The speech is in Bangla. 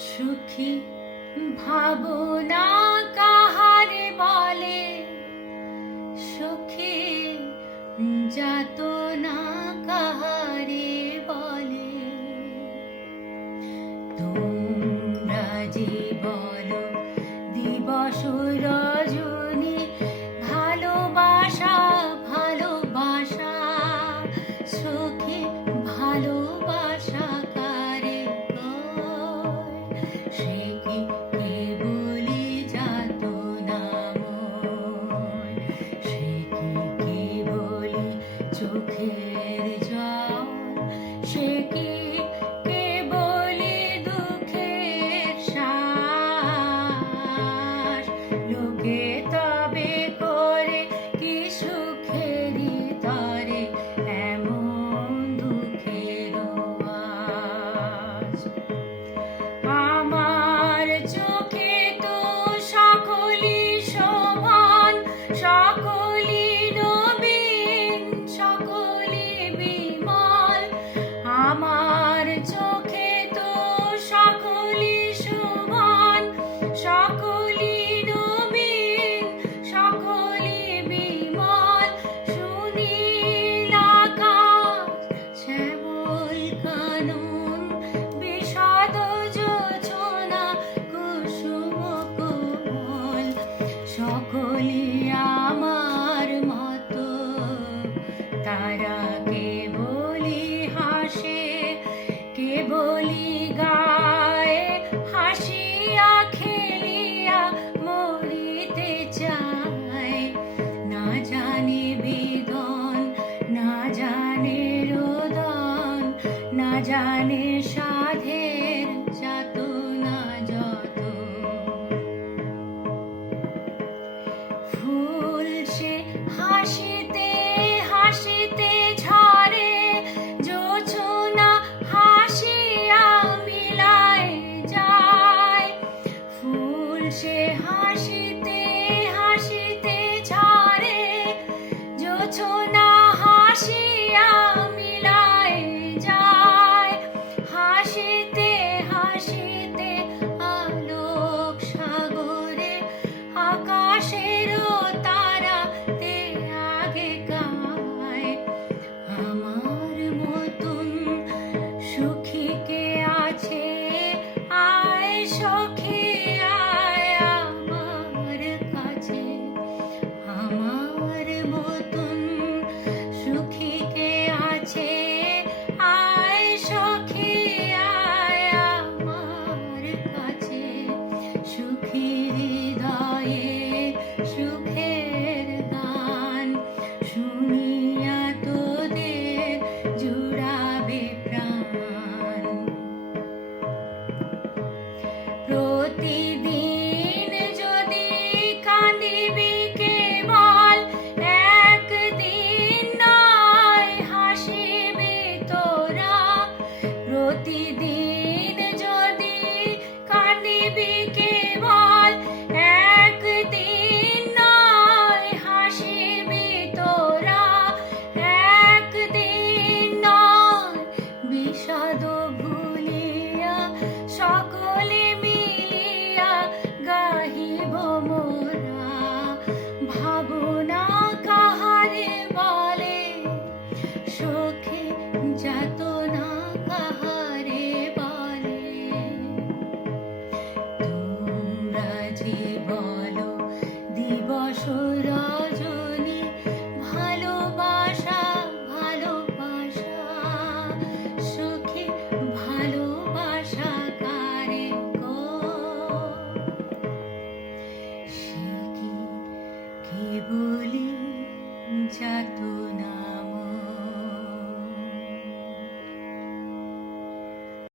সুখী ভাবনা কাহারে বলে, সুখী যাতনা কাহারে বলে। তোমরা যে বলো দিবস রজনী, ভালোবাসা ভালোবাসা, সুখী ভালোবাসা কারে কয়? সে কি কেবলি যাতনাময়? সে কি কেবলি চোখের জল? সে কি কেবলি দুঃখের শ্বাস? লোকে তবে করে কি সুখেরই তরে এমন দুঃখের আশ? আমার চোখে তো সকলই সমান, সকলই নবীন, সকলই বিমল। আমার চোখে তো সকলই সমান, সকলই নবীন, সকলই বিমল। সুনীল আকাশ, শ্যামল কানন, বিশদ যোজনা, কুসুম কোমল, সকলই আমার মতো। তারা কেবলি হাসে, কেবলি গায়, হাসিয়া খেলিয়া মরিতে চায়। না জানে বেদন, না জানে রোদন, না জানে সাধের যাতনা যত। ফুল সে হাসিতে হাসিতে ঝরে, জোছনা হাসিয়া মিলায় যায়। ফুল সে হাসিতে হাসিতে ঝরে, জোছনা হাসিয়া মিলায় যায়। হাসিতে হাসিতে আলোক সাগরে, আকাশেরও তারাতে আগে গায়। আমার মতন সুখী কে আছে? আয় সখী আয় আমার কাছে। আমার মতন সুখী কে আছে? আয় সখী আয় আমার কাছে। সুখী হৃদয়ে সুখের গান, শুনিয়া তোদের জুড়াবে প্রাণ। প্রতিদিন যদি কাঁদিবি কেবল, একদিন নয় হাসিবি তোরা। প্রতিদিন যদি কাঁদিবি কেবল, একদিন নয় হাসিবি তোরা। একদিন নয় বিষাদ ভুলিয়া, সকলে মিলিয়া গাহিব মোরা। ভাবনা কাহারে বলে, সখী যাতনা কাহারে বলে। তোমরা যে বলো দিবস রজনী, ভালোবাসা ভালোবাসা, সখী ভালোবাসা কারে কয়? সে কি কেবলি যাতনাময়?